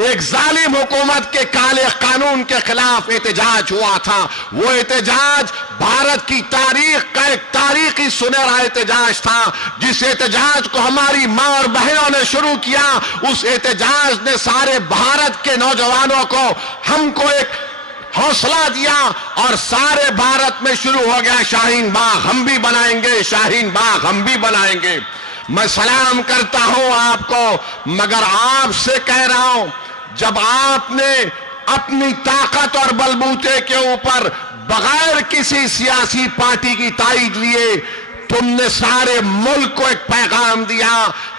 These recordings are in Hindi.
एक जालिम हुकूमत के काले कानून के खिलाफ एहतजाज हुआ था। वो एहतजाज भारत की तारीख का एक तारीखी सुनहरा एहतजाज था। जिस एहतजाज को हमारी मां और बहनों ने शुरू किया, उस एहतजाज ने सारे भारत के नौजवानों को, हमको एक हौसला दिया और सारे भारत में शुरू हो गया शाहीन बाग हम भी बनाएंगे, शाहीन बाग हम भी बनाएंगे। मैं सलाम करता हूं आपको, मगर आपसे कह रहा हूं, जब आपने अपनी ताकत और बलबूते के ऊपर बगैर किसी सियासी पार्टी की ताईद लिए तुमने सारे मुल्क को एक पैगाम दिया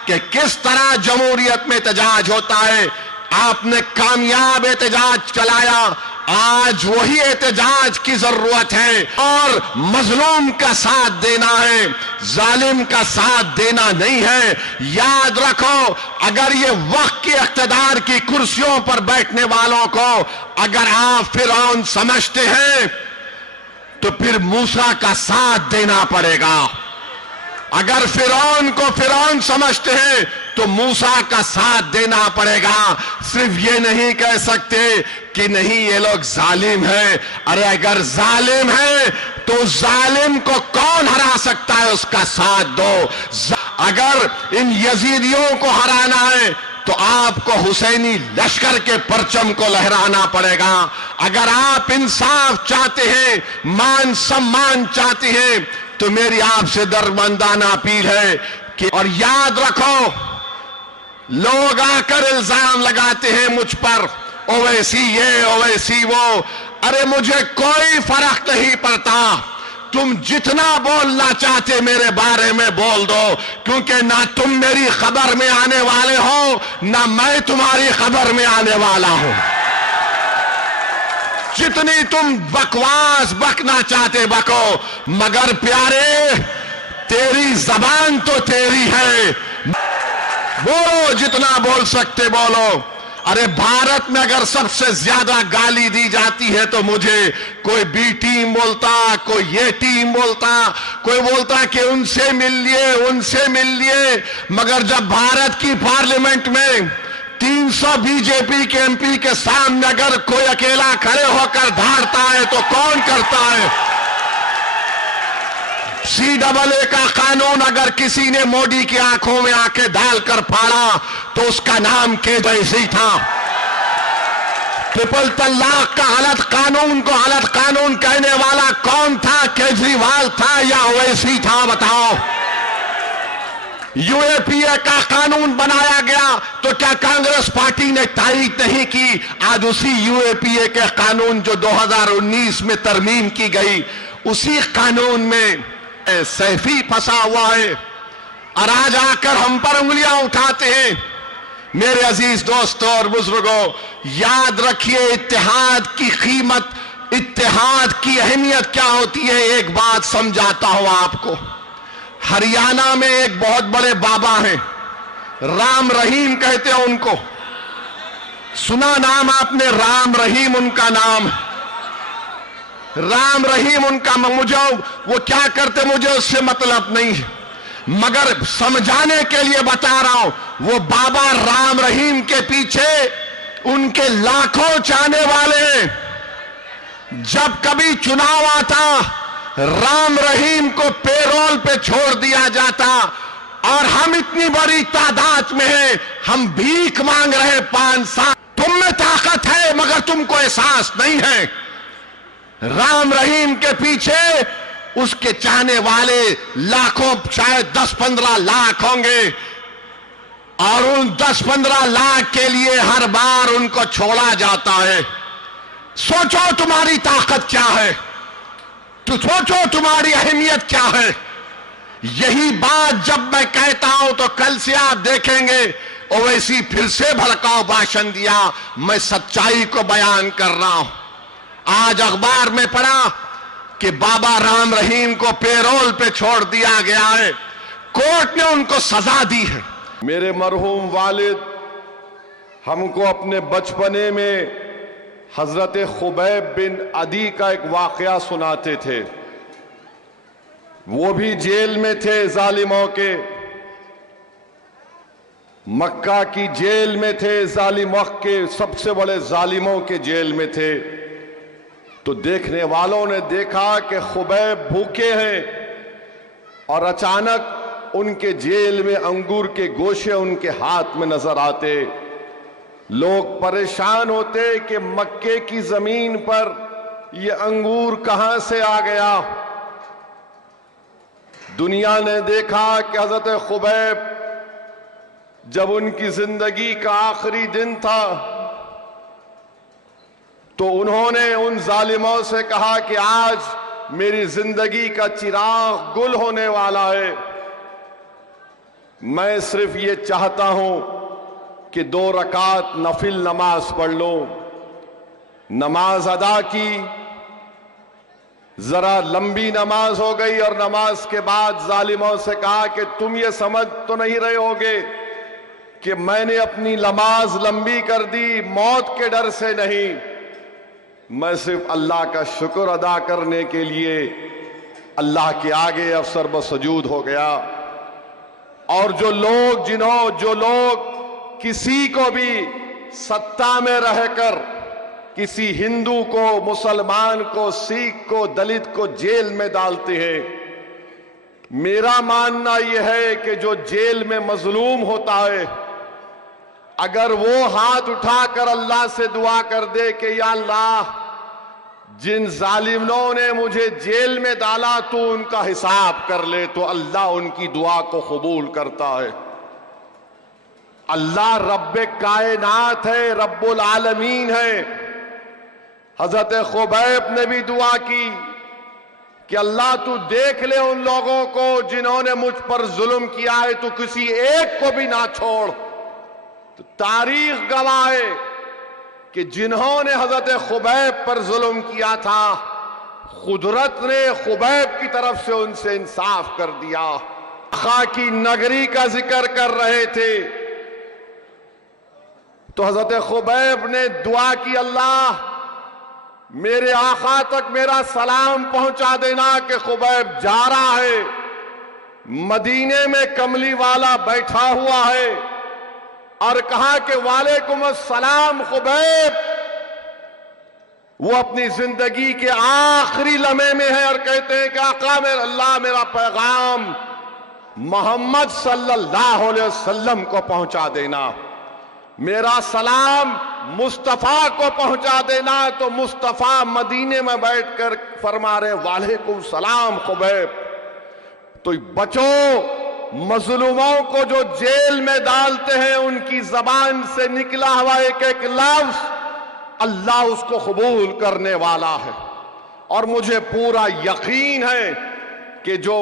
कि किस तरह जमहूरियत में एहतजाज होता है, आपने कामयाब एहतजाज चलाया। आज वही एहतजाज की जरूरत है और मजलूम का साथ देना है, जालिम का साथ देना नहीं है। याद रखो, अगर ये वक्त की इख्तिदार की कुर्सियों पर बैठने वालों को अगर आप फिरौन समझते हैं तो फिर मूसा का साथ देना पड़ेगा। अगर फिरौन को फिरौन समझते हैं तो मूसा का साथ देना पड़ेगा। सिर्फ ये नहीं कह सकते कि नहीं ये लोग जालिम हैं। अरे अगर जालिम है तो जालिम को कौन हरा सकता है, उसका साथ दो। अगर इन यजीदियों को हराना है तो आपको हुसैनी लश्कर के परचम को लहराना पड़ेगा। अगर आप इंसाफ चाहते हैं, मान सम्मान चाहते हैं, तो मेरी आपसे दरबंदाना अपील है कि, और याद रखो, लोग आकर इल्जाम लगाते हैं मुझ पर, ओवैसी ये ओवैसी वो। अरे मुझे कोई फर्क नहीं पड़ता, तुम जितना बोलना चाहते मेरे बारे में बोल दो, क्योंकि ना तुम मेरी खबर में आने वाले हो, ना मैं तुम्हारी खबर में आने वाला हूं। जितनी तुम बकवास बकना चाहते बको, मगर प्यारे तेरी जबान तो तेरी है, बोलो जितना बोल सकते बोलो। अरे भारत में अगर सबसे ज्यादा गाली दी जाती है तो मुझे कोई बी टीम बोलता, कोई ये टीम बोलता, कोई बोलता कि उनसे मिल लिए, उनसे मिल लिए। मगर जब भारत की पार्लियामेंट में 300 बीजेपी के एमपी के सामने अगर कोई अकेला खड़े होकर धारता है तो कौन करता है? CAA का कानून अगर किसी ने मोदी की आंखों में आंखें डालकर फाड़ा तो उसका नाम केजरीवाल था। ट्रिपल तलाक का गलत कानून को गलत कानून कहने वाला कौन था? केजरीवाल था या ओवैसी था? बताओ। UAPA का कानून बनाया गया तो क्या कांग्रेस पार्टी ने तारीफ नहीं की? आज उसी UAPA के कानून जो 2019 में तरमीम की गई, उसी कानून में सैफी फंसा हुआ है और आज आकर हम पर उंगलियां उठाते हैं। मेरे अजीज दोस्तों और बुजुर्गों, याद रखिए इत्तेहाद की कीमत, इत्तेहाद की अहमियत क्या होती है। एक बात समझाता हूं आपको। हरियाणा में एक बहुत बड़े बाबा हैं, राम रहीम कहते हैं उनको। सुना नाम आपने? राम रहीम उनका नाम है। राम रहीम उनका, मुझे वो क्या करते मुझे उससे मतलब नहीं है, मगर समझाने के लिए बता रहा हूं। वो बाबा राम रहीम के पीछे उनके लाखों चाहने वाले हैं। जब कभी चुनाव आता, राम रहीम को पेरोल पे छोड़ दिया जाता और हम इतनी बड़ी तादाद में हैं, हम भीख मांग रहे 5 साल। तुम में ताकत है मगर तुमको एहसास नहीं है। राम रहीम के पीछे उसके चाहने वाले लाखों, शायद 10-15 लाख होंगे और उन 10-15 लाख के लिए हर बार उनको छोड़ा जाता है। सोचो तुम्हारी ताकत क्या है, तो सोचो तुम्हारी अहमियत क्या है। यही बात जब मैं कहता हूं तो कल से आप देखेंगे ओवैसी फिर से भड़काऊ भाषण दिया। मैं सच्चाई को बयान कर रहा हूं। आज अखबार में पढ़ा कि बाबा राम रहीम को पेरोल पे छोड़ दिया गया है, कोर्ट ने उनको सजा दी है। मेरे मरहूम वालिद हमको अपने बचपने में हजरत खुबैब बिन अदी का एक वाकया सुनाते थे। वो भी जेल में थे जालिमों के। मक्का की जेल में थे, जालिम वक्त के सबसे बड़े जालिमों के जेल में थे। तो देखने वालों ने देखा कि खुबैब भूखे हैं और अचानक उनके जेल में अंगूर के गोशे उनके हाथ में नजर आते। लोग परेशान होते कि मक्के की जमीन पर ये अंगूर कहां से आ गया। दुनिया ने देखा कि हजरत खुबैब जब उनकी जिंदगी का आखिरी दिन था तो उन्होंने उन जालिमों से कहा कि आज मेरी जिंदगी का चिराग गुल होने वाला है, मैं सिर्फ ये चाहता हूं कि 2 रकात नफिल नमाज पढ़ लो। नमाज अदा की, जरा लंबी नमाज हो गई और नमाज के बाद जालिमों से कहा कि तुम ये समझ तो नहीं रहे होगे कि मैंने अपनी नमाज लंबी कर दी मौत के डर से नहीं, मैं सिर्फ अल्लाह का शुक्र अदा करने के लिए अल्लाह के आगे अफसर बसजूद हो गया। और जो लोग किसी को भी सत्ता में रहकर किसी हिंदू को, मुसलमान को, सिख को, दलित को जेल में डालते हैं, मेरा मानना यह है कि जो जेल में मजलूम होता है, अगर वो हाथ उठाकर अल्लाह से दुआ कर दे कि या अल्लाह जिन जालिमों ने मुझे जेल में डाला तो उनका हिसाब कर ले, तो अल्लाह उनकी दुआ को कबूल करता है। अल्लाह रब्बे कायनात है, रब्बुल आलमीन है। हजरत खुबैब ने भी दुआ की कि अल्लाह तू देख ले उन लोगों को जिन्होंने मुझ पर जुल्म किया है, तू किसी एक को भी ना छोड़। तो तारीख गवाह है कि जिन्होंने हजरत खुबैब पर जुल्म किया था, कुदरत ने खुबैब की तरफ से उनसे इंसाफ कर दिया। आका की नगरी का जिक्र कर रहे थे तो हजरत खुबैब ने दुआ की, अल्लाह मेरे आका तक मेरा सलाम पहुंचा देना कि खुबैब जा रहा है, मदीने में कमली वाला बैठा हुआ है, और कहा कि वालेकुम अस्सलाम खुबैब। वो अपनी जिंदगी के आखिरी लम्हे में है और कहते हैं कि आका मेरा, अल्लाह मेरा पैगाम मोहम्मद सल्लल्लाहु अलैहि वसल्लम को पहुंचा देना, मेरा सलाम मुस्तफा को पहुंचा देना। तो मुस्तफा मदीने में बैठकर फरमा रहे वालेकुम सलाम खुबैब। तो बचो, मजलूमों को जो जेल में डालते हैं उनकी जबान से निकला हुआ एक एक लफ्ज अल्लाह उसको कबूल करने वाला है। और मुझे पूरा यकीन है कि जो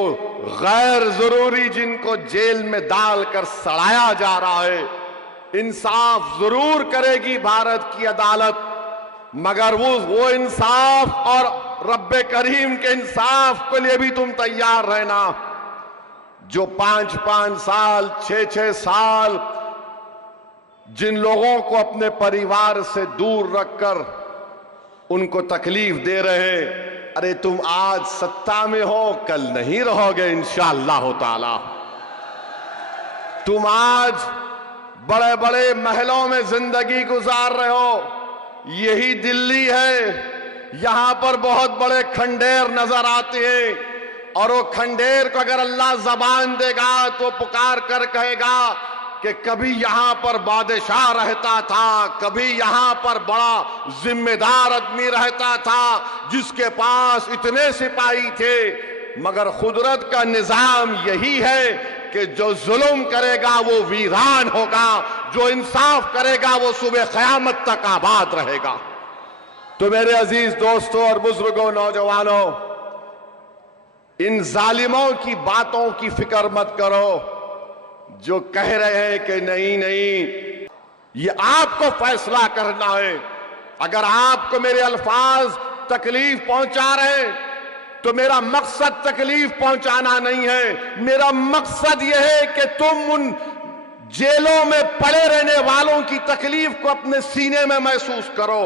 गैर जरूरी जिनको जेल में डालकर सड़ाया जा रहा है, इंसाफ जरूर करेगी भारत की अदालत, मगर वो इंसाफ और रब्बे करीम के इंसाफ के लिए भी तुम तैयार रहना। जो 5-5 साल 6-6 साल जिन लोगों को अपने परिवार से दूर रखकर उनको तकलीफ दे रहे हैं, अरे तुम आज सत्ता में हो, कल नहीं रहोगे इंशाअल्लाह ताला। तुम आज बड़े बड़े महलों में जिंदगी गुजार रहे हो, यही दिल्ली है, यहां पर बहुत बड़े खंडेर नजर आते हैं, और वो खंडेर को अगर अल्लाह जबान देगा तो पुकार कर कहेगा कि कभी यहां पर बादशाह रहता था, कभी यहां पर बड़ा जिम्मेदार आदमी रहता था जिसके पास इतने सिपाही थे। मगर कुदरत का निजाम यही है कि जो जुल्म करेगा वो वीरान होगा, जो इंसाफ करेगा वो सुबह क़यामत तक आबाद रहेगा। तो मेरे अजीज दोस्तों और बुजुर्गों, नौजवानों, इन जालिमों की बातों की फिक्र मत करो जो कह रहे हैं कि नहीं नहीं, ये आपको फैसला करना है। अगर आपको मेरे अल्फाज तकलीफ पहुंचा रहे हैं तो मेरा मकसद तकलीफ पहुंचाना नहीं है, मेरा मकसद यह है कि तुम उन जेलों में पड़े रहने वालों की तकलीफ को अपने सीने में महसूस करो।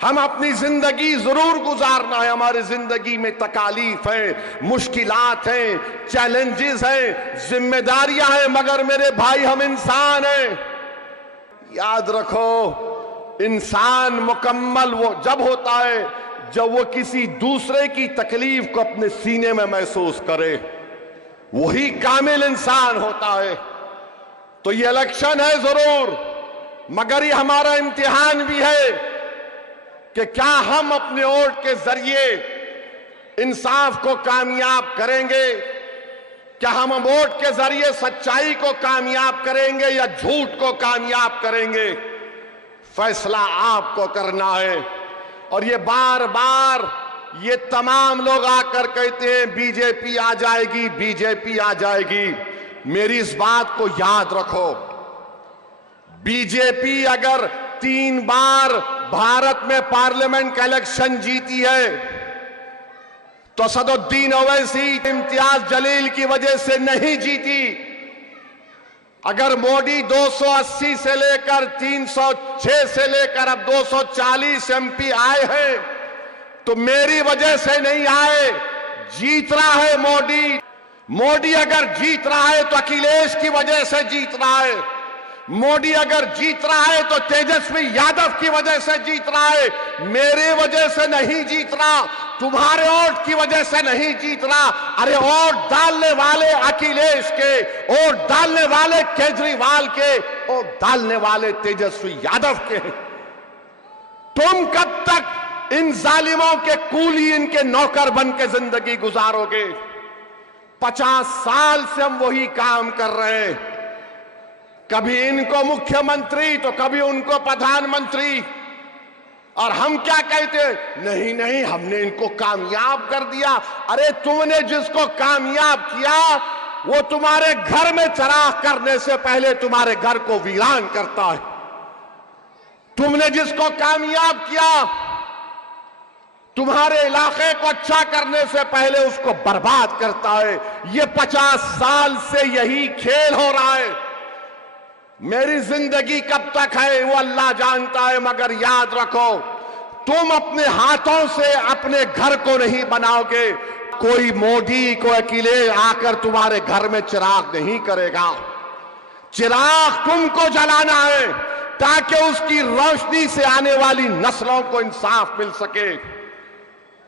हम अपनी जिंदगी जरूर गुजारना है, हमारी जिंदगी में तकालीफ है, मुश्किलात हैं, चैलेंजेस हैं, जिम्मेदारियां हैं, मगर मेरे भाई हम इंसान हैं। याद रखो, इंसान मुकम्मल वो जब होता है जब वो किसी दूसरे की तकलीफ को अपने सीने में महसूस करे, वही कामिल इंसान होता है। तो ये इलेक्शन है जरूर, मगर ये हमारा इम्तिहान भी है कि क्या हम अपने वोट के जरिए इंसाफ को कामयाब करेंगे, क्या हम वोट के जरिए सच्चाई को कामयाब करेंगे या झूठ को कामयाब करेंगे। फैसला आपको करना है। और ये बार बार ये तमाम लोग आकर कहते हैं बीजेपी आ जाएगी, बीजेपी आ जाएगी। मेरी इस बात को याद रखो, बीजेपी अगर 3 बार भारत में पार्लियामेंट का इलेक्शन जीती है तो असदुद्दीन ओवैसी इम्तियाज जलील की वजह से नहीं जीती। अगर मोदी 280 से लेकर 306 से लेकर अब 240 एमपी आए हैं तो मेरी वजह से नहीं आए, जीत रहा है मोदी। मोदी अगर जीत रहा है तो अखिलेश की वजह से जीत रहा है। मोदी अगर जीत रहा है तो तेजस्वी यादव की वजह से जीत रहा है, मेरे वजह से नहीं जीत रहा, तुम्हारे वोट की वजह से नहीं जीत रहा। अरे वोट डालने वाले अखिलेश के, वोट डालने वाले केजरीवाल के, वोट डालने वाले तेजस्वी यादव के। तुम कब तक इन जालिमों के कूली, इनके नौकर बन के जिंदगी गुजारोगे? 50 साल से हम वही काम कर रहे हैं, कभी इनको मुख्यमंत्री तो कभी उनको प्रधानमंत्री। और हम क्या कहते हैं, नहीं नहीं हमने इनको कामयाब कर दिया। अरे तुमने जिसको कामयाब किया वो तुम्हारे घर में चराग करने से पहले तुम्हारे घर को वीरान करता है। तुमने जिसको कामयाब किया तुम्हारे इलाके को अच्छा करने से पहले उसको बर्बाद करता है। ये 50 साल से यही खेल हो रहा है। मेरी जिंदगी कब तक है वो अल्लाह जानता है, मगर याद रखो, तुम अपने हाथों से अपने घर को नहीं बनाओगे। कोई मोदी को अकेले आकर तुम्हारे घर में चिराग नहीं करेगा। चिराग तुमको जलाना है ताकि उसकी रोशनी से आने वाली नस्लों को इंसाफ मिल सके।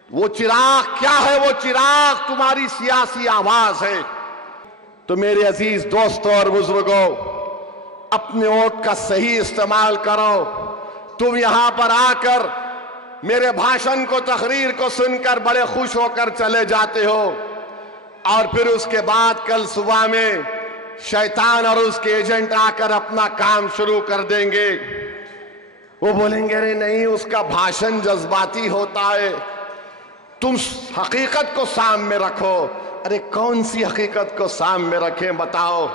वो चिराग क्या है? वो चिराग तुम्हारी सियासी आवाज है। तो मेरे अजीज दोस्तों और बुजुर्गों, अपने वोट का सही इस्तेमाल करो। तुम यहां पर आकर मेरे भाषण को, तकरीर को सुनकर बड़े खुश होकर चले जाते हो और फिर उसके बाद कल सुबह में शैतान और उसके एजेंट आकर अपना काम शुरू कर देंगे। वो बोलेंगे अरे नहीं, उसका भाषण जज्बाती होता है। तुम हकीकत को सामने रखो। अरे कौन सी हकीकत को सामने रखें बताओ?